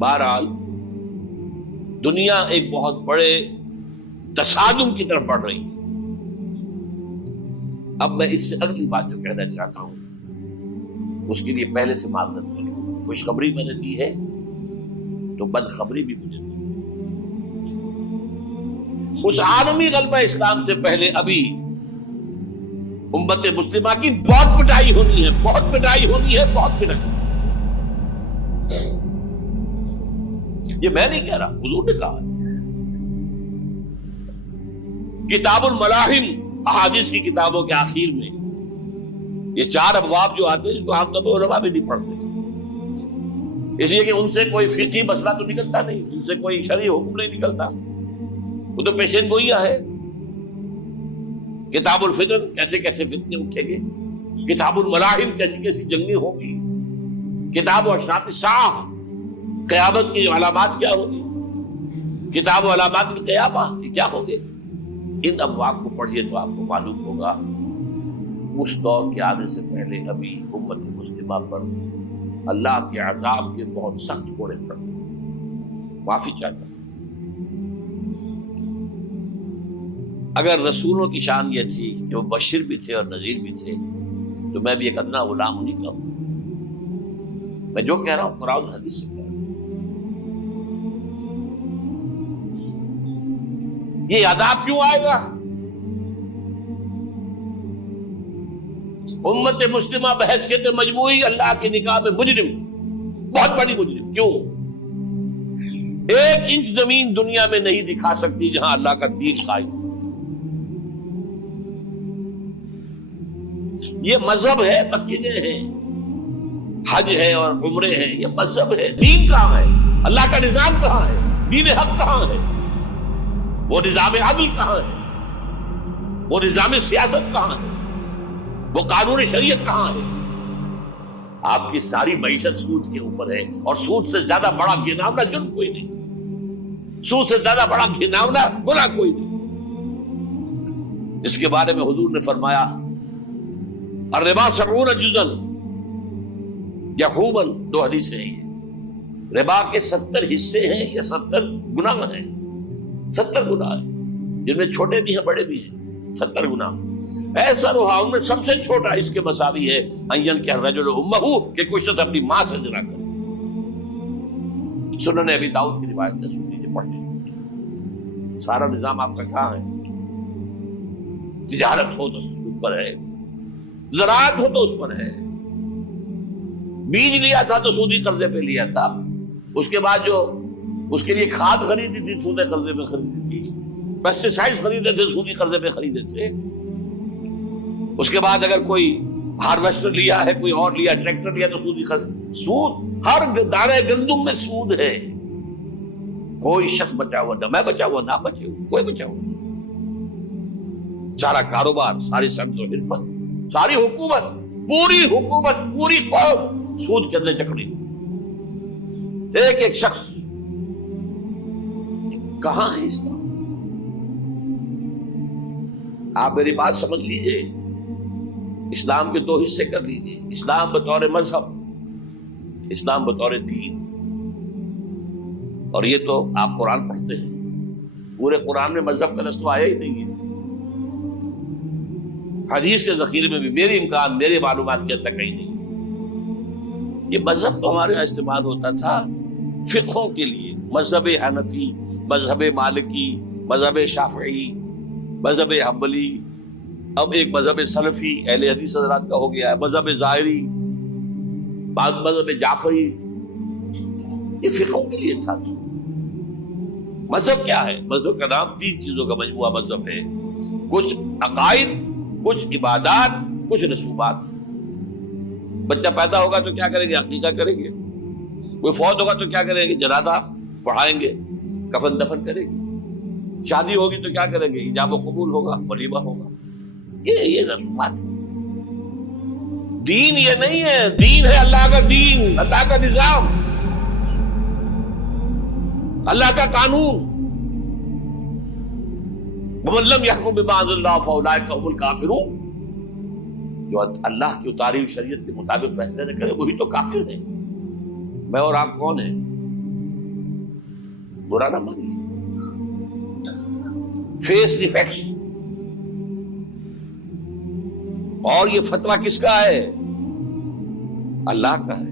بہرحال دنیا ایک بہت بڑے تصادم کی طرف بڑھ رہی ہے. اب میں اس سے اگلی بات جو کہنا چاہتا ہوں اس کے لیے پہلے سے معذرت کروں. خوشخبری میں نے دی ہے تو بدخبری بھی مجھے دی. اس عالمی غلبہ اسلام سے پہلے ابھی امت مسلمہ کی بہت پٹائی ہونی ہے، بہت پٹائی ہونی ہے، بہت پٹائی. یہ میں نہیں کہہ رہا، حضور نے کہا ہے. کتاب الملاحم احادیث کی کتابوں کے آخر میں یہ 4 ابواب جو آتے ہیں جن کو عام طور پر علماء بھی نہیں پڑھتے، اس لیے کہ ان سے کوئی فقہی مسئلہ تو نکلتا نہیں، ان سے کوئی شرعی حکم نہیں نکلتا، وہ تو پیشین گوئیاں ہے. کتاب الفتن کیسے کیسے فتنے اٹھیں گے، کتاب الملاحم کیسی کیسی جنگیں ہوں گی، کتاب اشراط الساعہ قیامت کی علامات کیا ہوگی، کتاب و علامات القیامہ یہ کیا ہوں گے. ان ابواب کو پڑھیے تو آپ کو معلوم ہوگا اس دور کے آنے سے پہلے ابھی امت مسلمہ پر اللہ کے عذاب کے بہت سخت کوڑے پڑ. معافی چاہتا ہوں. اگر رسولوں کی شان یہ تھی کہ وہ بشیر بھی تھے اور نذیر بھی تھے تو میں بھی ایک ادنا غلام نہیں کہوں. میں جو کہہ رہا ہوں قرآن و حدیث سے کہہ رہا ہوں. یہ عذاب کیوں آئے گا؟ امت مسلمہ بحیثیت مجموعی اللہ کی نگاہ میں مجرم، بہت بڑی مجرم. کیوں؟ 1 انچ زمین دنیا میں نہیں دکھا سکتی جہاں اللہ کا دین قائم. یہ مذہب ہے، مسجدیں ہیں، حج ہے اور عمرے ہیں، یہ مذہب ہے. دین کہاں ہے؟ اللہ کا نظام کہاں ہے؟ دین حق کہاں ہے؟ وہ نظام عدل کہاں ہے؟ وہ نظام سیاست کہاں ہے؟ وہ قانون شریعت کہاں ہے؟ آپ کی ساری معیشت سود کے اوپر ہے، اور سود سے زیادہ بڑا گھناؤنا جرم کوئی نہیں، سود سے زیادہ بڑا گھناؤنا گناہ کوئی نہیں، جس کے بارے میں حضور نے فرمایا الربا 70 جزءا یحوما. 2 حدیثیں ہیں. یہ ربا کے 70 حصے ہیں یا 70 گناہ ہیں. 70 گناہ ہیں جن میں چھوٹے بھی ہیں بڑے بھی ہیں. 70 گناہ. ایسا رہا ان میں سب سے چھوٹا اس کے مساوی ہے ان کہ الرجل امہ، کہ کوئی شخص اپنی ماں سے زنا کرے. سنن ابی داؤد کی روایت ہے، سن لیجیے پڑھ لیجیے. سارا نظام آپ کا کہاں ہے؟ تجارت ہو تو اس پر ہے، زراعت ہو تو اس پر ہے. بیج لیا تھا تو سودی قرضے پہ لیا تھا، اس کے بعد جو اس کے لیے کھاد خریدی تھی سودی قرضے پہ خریدی تھی، پیسٹیسائڈز خریدے تھے سودی قرضے پہ خریدے تھے. اس کے بعد اگر کوئی ہارویسٹر لیا ہے، کوئی اور لیا، ٹریکٹر لیا تو سودی قرض. سود ہر دانے گندم میں سود ہے. کوئی شخص بچا ہوا نہ، میں بچا ہوا نہ بچے ہوا، کوئی بچا ہوا. سارا کاروبار، ساری صنعت و حرفت، ساری حکومت، پوری حکومت، پوری قوم سود کے اندر جکڑی. ایک ایک شخص. کہاں ہے اسلام؟ آپ میری بات سمجھ لیجئے. اسلام کے 2 حصے کر لیجئے. اسلام بطور مذہب، اسلام بطور دین. اور یہ تو آپ قرآن پڑھتے ہیں، پورے قرآن میں مذہب کا لفظ تو آیا ہی نہیں ہے. حدیث کے ذخیرے میں بھی میری امکان، میرے معلومات کے تک کہیں نہیں. یہ مذہب تو ہمارے یہاں استعمال ہوتا تھا فقہوں کے لیے. مذہب حنفی، مذہب مالکی، مذہب شافعی، مذہب حنبلی، اب ایک مذہب سلفی اہل حدیث حضرات کا ہو گیا ہے، مذہب ظاہری، بعد مذہب جعفری. یہ فقہوں کے لیے تھا. مذہب کیا ہے؟ مذہب کا نام 3 چیزوں کا مجموعہ مذہب ہے. کچھ عقائد، کچھ عبادات، کچھ رسومات. بچہ پیدا ہوگا تو کیا کریں گے؟ عقیقہ کریں گے. کوئی فوت ہوگا تو کیا کریں گے؟ جنازہ پڑھائیں گے، کفن دفن کریں گے. شادی ہوگی تو کیا کریں گے؟ ایجاب و قبول ہوگا، ولیمہ ہوگا. یہ رسومات. دین یہ نہیں ہے. دین ہے اللہ کا دین، اللہ کا نظام، اللہ کا قانون. وَمَن لَّمْ يَحْكُم بِمَا أَنزَلَ اللَّهُ فَأُولَٰئِكَ هُمُ الْكَافِرُونَ. جو اللہ کی اتاری ہوئی شریعت کے مطابق فیصلے نہ کرے وہی تو کافر ہے. میں اور آپ کون ہیں؟ برا نہ مانیے. فیس دی فیکٹس. اور یہ فتویٰ کس کا ہے؟ اللہ کا ہے.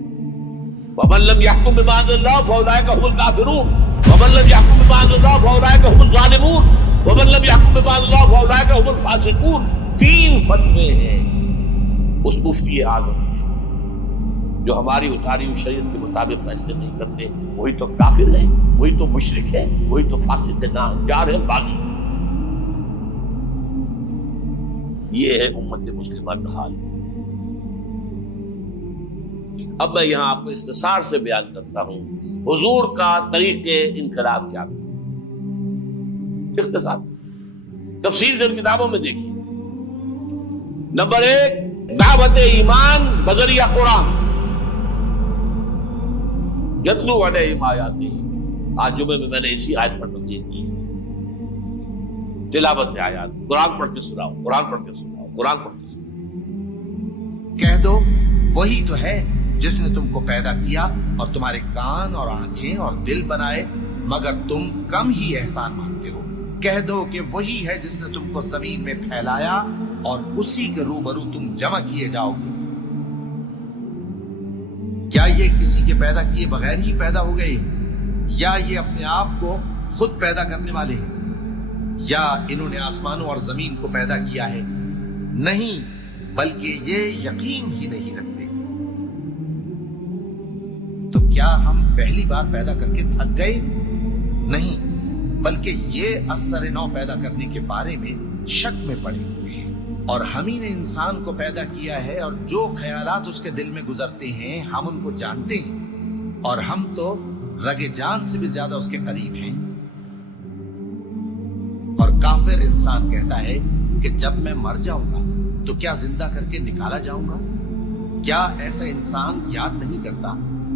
وَمَن لَّمْ يَحْكُم بِمَا أَنزَلَ اللَّهُ فَأُولَٰئِكَ هُمُ الْكَافِرُونَ وَمَن لَّمْ يَحْكُم بِمَا أَنزَلَ اللَّهُ فَأُولَٰئِكَ هُمُ الظَّالِمُونَ وَمَن لَّمْ يَحْكُم بِمَا أَنزَلَ اللَّهُ فَأُولَٰئِكَ هُمُ الْفَاسِقُونَ. 3 فتوے ہیں اس مفتی اعظم کے جو ہماری اتاری ہوئی شریعت کے مطابق فیصلے نہیں کرتے. وہی تو کافر ہے, وہی تو مشرک ہے, وہی تو فاسق ہے, ناہنجار ہے, باغی. یہ ہے امت مسلمہ کا حال. اب میں یہاں آپ کو اختصار سے بیان کرتا ہوں حضور کا طریقے انقلاب کیا تھا. اختصار تفصیل سے کتابوں میں دیکھیے. نمبر 1, دعوت ایمان بذریعہ قرآن. یتلو علیہم آیاتہ. آج جمعے میں نے اسی آیت پر تقریر کی. تلاوت آیات, قرآن پڑھ کے سناؤ, قرآن پڑھ کے سناؤ, قرآن پڑھ کے سناؤ. کہہ دو وہی تو ہے جس نے تم کو پیدا کیا اور تمہارے کان اور آنکھیں اور دل بنائے, مگر تم کم ہی احسان مانتے ہو. کہہ دو کہ وہی ہے جس نے تم کو زمین میں پھیلایا اور اسی کے روبرو تم جمع کیے جاؤ گے. کیا یہ کسی کے پیدا کیے بغیر ہی پیدا ہو گئے, یا یہ اپنے آپ کو خود پیدا کرنے والے ہیں, یا انہوں نے آسمانوں اور زمین کو پیدا کیا ہے؟ نہیں, بلکہ یہ یقین ہی نہیں رکھتے. تو کیا ہم پہلی بار پیدا کر کے تھک گئے؟ نہیں, بلکہ یہ اثر نو پیدا کرنے کے بارے میں شک میں پڑے ہوئے ہیں. اور ہم ہی نے انسان کو پیدا کیا ہے, اور جو خیالات اس کے دل میں گزرتے ہیں ہم ان کو جانتے ہیں, اور ہم تو رگ جان سے بھی زیادہ اس کے قریب ہیں. اور کافر انسان کہتا ہے کہ جب میں مر جاؤں گا تو کیا زندہ کر کے نکالا جاؤں گا؟ کیا ایسا انسان یاد نہیں کرتا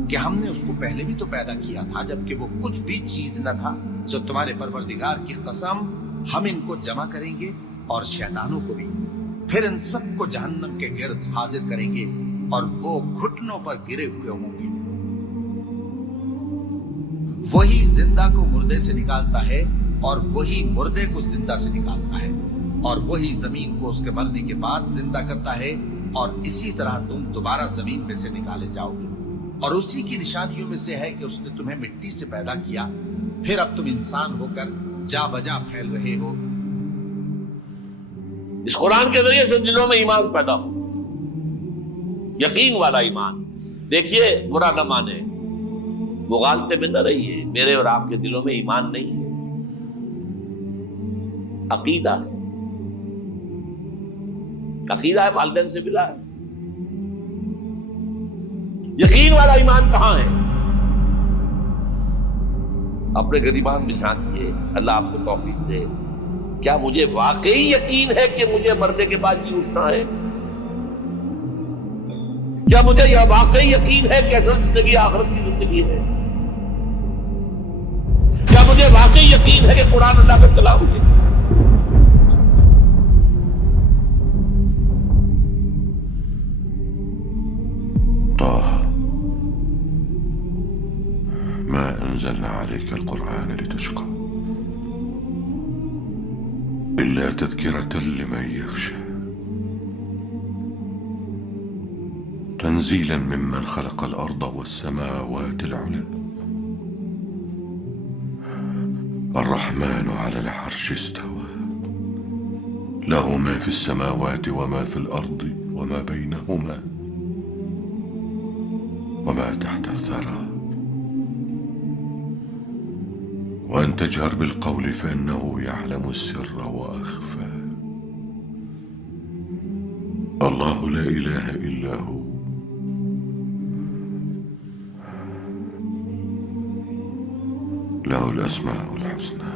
کہ ہم نے اس کو پہلے بھی تو پیدا کیا تھا جبکہ وہ کچھ بھی چیز نہ تھا؟ جو تمہارے پروردگار کی قسم ہم ان کو جمع کریں گے اور شیطانوں کو بھی, پھر ان سب کو جہنم کے گرد حاضر کریں گے اور وہ گھٹنوں پر گرے ہوئے ہوں گے. وہی زندہ کو مردے سے نکالتا ہے اور وہی مردے کو زندہ سے نکالتا ہے, اور وہی زمین کو اس کے مرنے کے بعد زندہ کرتا ہے, اور اسی طرح تم دوبارہ زمین میں سے نکالے جاؤ گے. اور اسی کی نشانیوں میں سے ہے کہ اس نے تمہیں مٹی سے پیدا کیا, پھر اب تم انسان ہو کر جا بجا پھیل رہے ہو. اس قرآن کے ذریعے سے دلوں میں ایمان پیدا ہو, یقین والا ایمان. دیکھیے, برا نہ مانے, مغالطے میں نہ رہیے. میرے اور آپ کے دلوں میں ایمان نہیں ہے, عقیدہ ہے. عقیدہ ہے, والدین سے ملا ہے. یقین والا ایمان کہاں ہے؟ اپنے گریبان میں جھانکیے, اللہ آپ کو توفیق دے. کیا مجھے واقعی یقین ہے کہ مجھے مرنے کے بعد جی اٹھنا ہے؟ کیا مجھے یہ واقعی یقین ہے کہ اصل زندگی آخرت کی زندگی ہے؟ کیا مجھے واقعی یقین ہے کہ قرآن اللہ کا کلام ہے؟ ما أنزلنا عليك القرآن لتشقى إلا تذكرة لمن يخشى تنزيلا ممن خلق الأرض والسماوات العلى الرحمن على العرش استوى له ما في السماوات وما في الأرض وما بينهما وما تحت الثرى وأن تجهر بالقول فإنه يعلم السر وأخفى الله لا إله إلا هو له الأسماء الحسنى.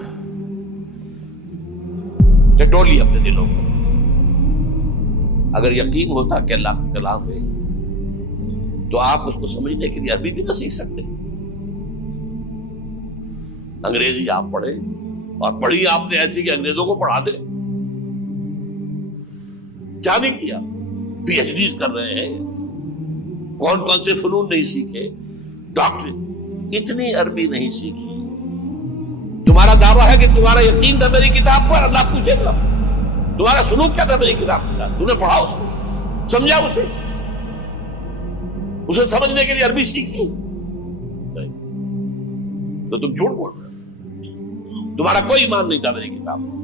ٹٹولی اپنے دلوں کو. اگر یقین ہوتا کہ اللہ کا کلام ہے تو آپ اس کو سمجھنے کے لیے عربی بھی نہ سیکھ سکتے. انگریزی آپ پڑھے, اور پڑھی آپ نے ایسی کہ انگریزوں کو پڑھا دے. کیا نہیں کیا, پی ایچ ڈیز کر رہے ہیں, کون کون سے فنون نہیں سیکھے, ڈاکٹر اتنی عربی نہیں سیکھی دعویٰ ہے کہ تمہارا یقین تھا میری کتاب پر، اللہ پوچھے گا تمہارا سلوک کیا تھا میری کتاب کے ساتھ؟ تم نے پڑھا اس کو، سمجھا اسے سمجھنے کے لیے عربی سیکھی؟ نہیں، تو تم جھوٹ بول رہے ہو، تمہارا کوئی ایمان نہیں تھا میری کتاب پر۔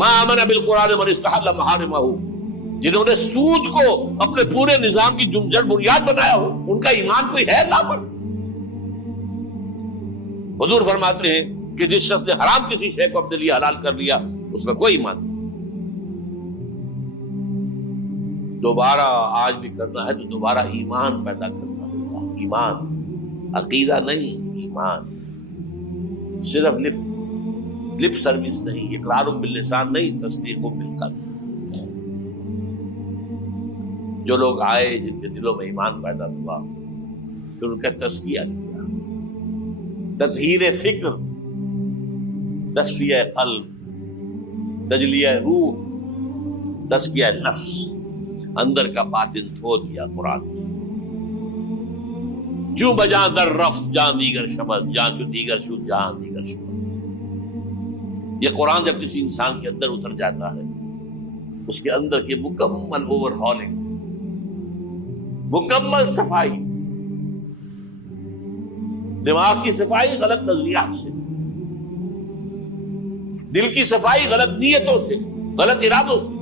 ما آمن بالقرآن من استحل محارمہ، جنہوں نے سود کو اپنے پورے نظام کی جڑ بنیاد بنایا ہو، ان کا ایمان کوئی ہے اللہ پر؟ حضور فرماتے ہیں کہ جس شخص نے حرام کسی شے کو اپنے لیے حلال کر لیا اس کا کوئی ایمان نہیں۔ دوبارہ آج بھی کرنا ہے تو دوبارہ ایمان پیدا کرنا ہوگا، ایمان، عقیدہ نہیں، ایمان، صرف لپ سروس نہیں، اقرار باللسان نہیں، تصدیق بالقلب۔ جو لوگ آئے جن کے دلوں میں ایمان پیدا ہوا پھر ان کا تزکیہ کیا، تطہیر فکر، تصفیہ قلب، تجلیہ روح، تزکیہ نفس، اندر کا باطن دھو دیا قرآن۔ جو بجا در رفت جان دیگر شمس، جان چو دیگر شو جان دیگر شمس۔ یہ قرآن جب کسی انسان کے اندر اتر جاتا ہے، اس کے اندر کی مکمل اوور ہالنگ، مکمل صفائی، دماغ کی صفائی غلط نظریات سے، دل کی صفائی غلط نیتوں سے، غلط ارادوں سے،